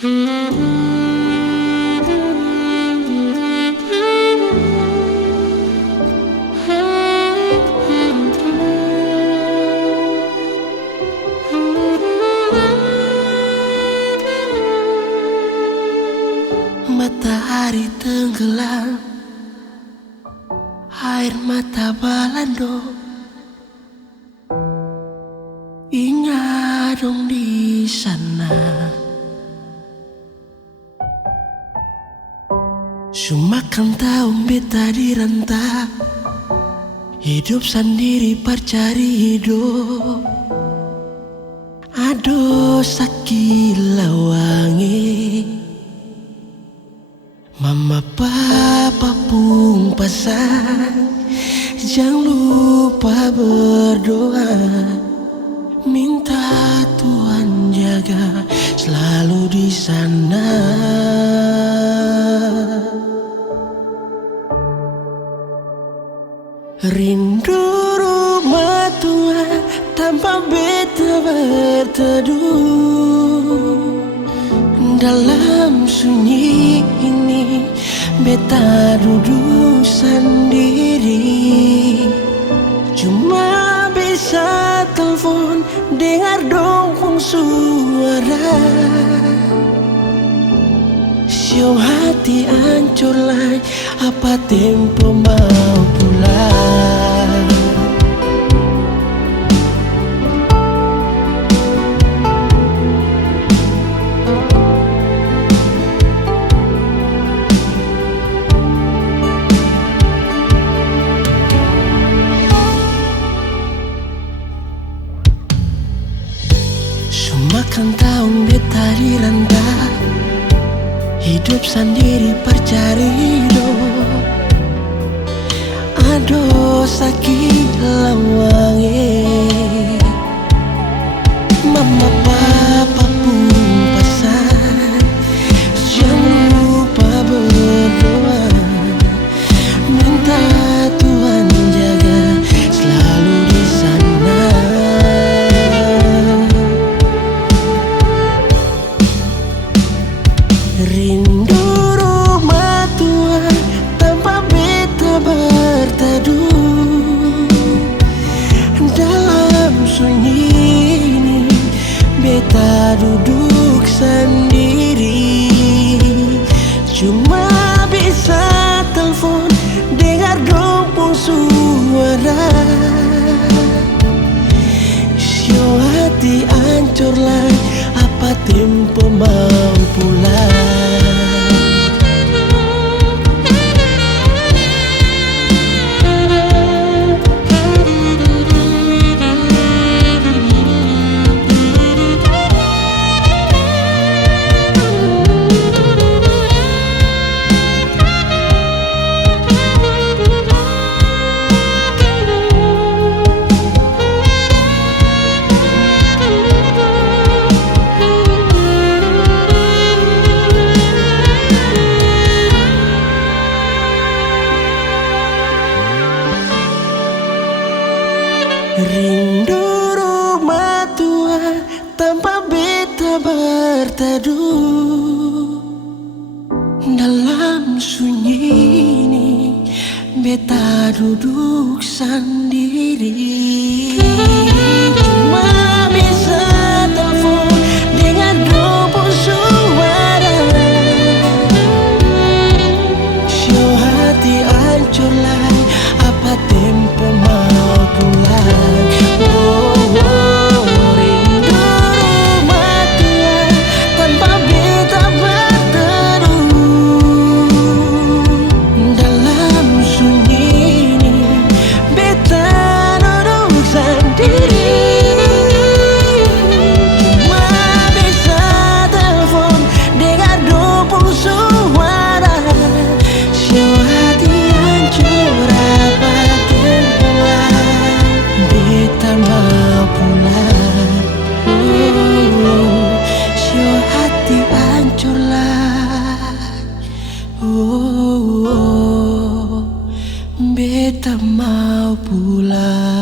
Matahari tenggelam, air mata balando. Ingat dong di sana, sumakan tahun beta diranta, hidup sendiri percari hidup. Aduh sakit lawangi, mama papa pun pasang, jangan lupa berdoa, minta Tuhan jaga selalu di sana. Rindu rumah tua tanpa beta berteduh. Dalam sunyi ini beta duduk sendiri, cuma bisa telepon dengar dongeng suara. Siung hati hancur lai, apa tempo mau pulang. Sumakan tahun beta diranta, hidup sendiri percari hidup. Aduh sakit lawangi, mama papa pun pesan, jangan lupa berdoa, minta Tuhan jaga selalu di sana. Rindu rumah tua tanpa beta berteduh. Dalam sunyi ini beta duduk sendiri, cuma bisa telepon dengar dongeng suara. Siung hati hancur lai, apa tempo mau pulang. Rindu rumah tua tanpa beta berteduh. Dalam sunyi ini beta duduk sendiri, cuma bisa telepon dengar dongeng suara. Siung hati hancur lai, apa tempo mau pulang. Rindu rumah tua tanpa beta berteduh. Dalam sunyi ini beta duduk sendiri, cuma bisa telepon dengar dongeng suara. Siung hati hancur, apa tempo beta mau pulang. Siung hati hancur lah, beta mau pulang.